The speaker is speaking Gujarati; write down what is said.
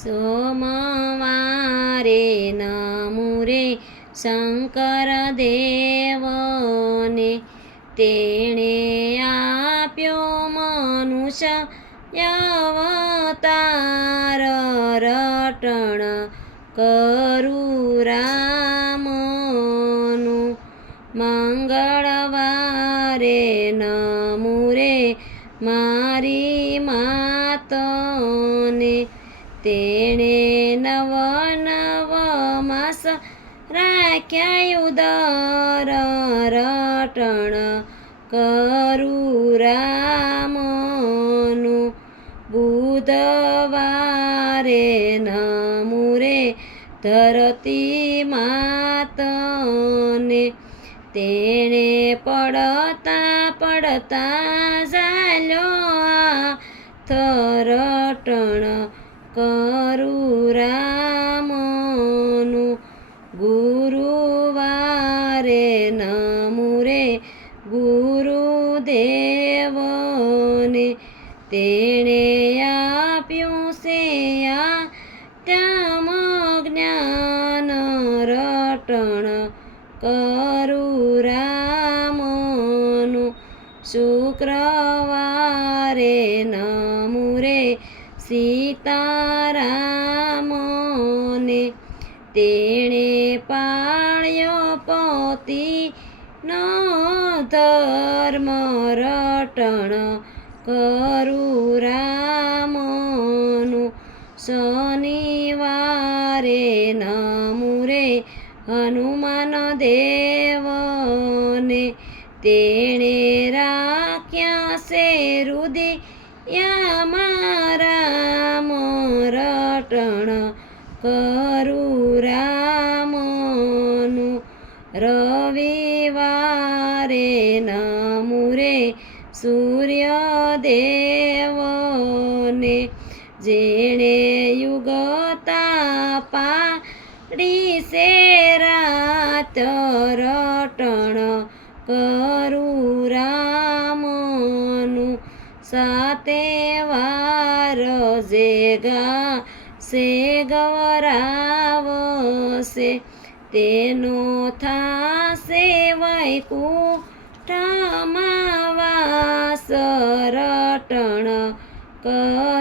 સોમવારે નમું રે શંકર દેવને, તેણે આપ્યો મનુષ્ય અવતાર, રટણ કરું રામનું. મંગળવારે નમું રે મારી માતને, તેણે નવ નવ માસ રાખ્યા ઉદર, રટણ કરું રામનું. બુધવારે નમું રે ધરતી માતને, તેણે પડતા પડતા ઝાલ્યો હાથ, રટણ કરું રામનું. ગુરુવારે નમું રે ગુરુદેવને, તેણે આપ્યું છે ત્યામ જ્ઞાન, રટણ કરું રામનું. શુક્રવારે નમું રે સીતારામને, તેણે પાળ્યો પતિનો ધર્મ, રટણ કરું રામનું. શનિવારે નમું રે હનુમાન દેવને, તેણે રાખ્યા છે હૃદયમાં રામ, રટણ કરું રામનું. રવિવારે નમું રે સૂર્યદેવને, જેણે યુગતા પાડી છે રાત, રટણ કરું રામનું. સાતે વાર જે ગાશે ગૌરાવશે, તેનો થાશે વૈકુંઠમાં વાસ, રટણ કરું